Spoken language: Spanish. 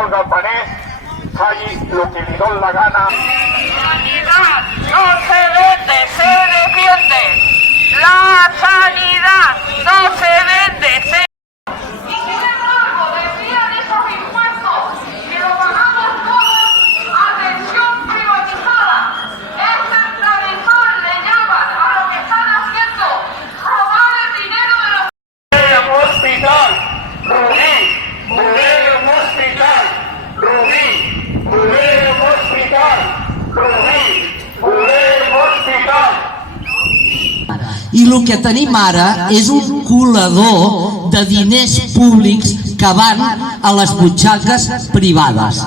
El Galvanés falle lo que le da la gana. Sanidad no se vende, se defiende. La sanidad no se vende, se... Y sin embargo, decían esos impuestos que lo pagamos todos, atención privatizada. Es centralizar, le llaman a lo que están haciendo, robar el dinero de los... Hospital, Rubí, volem hospital, Rubí, volem hospital, Rubí, volem hospital. I el que tenim ara és un colador de diners públics que van a les butxaques privades.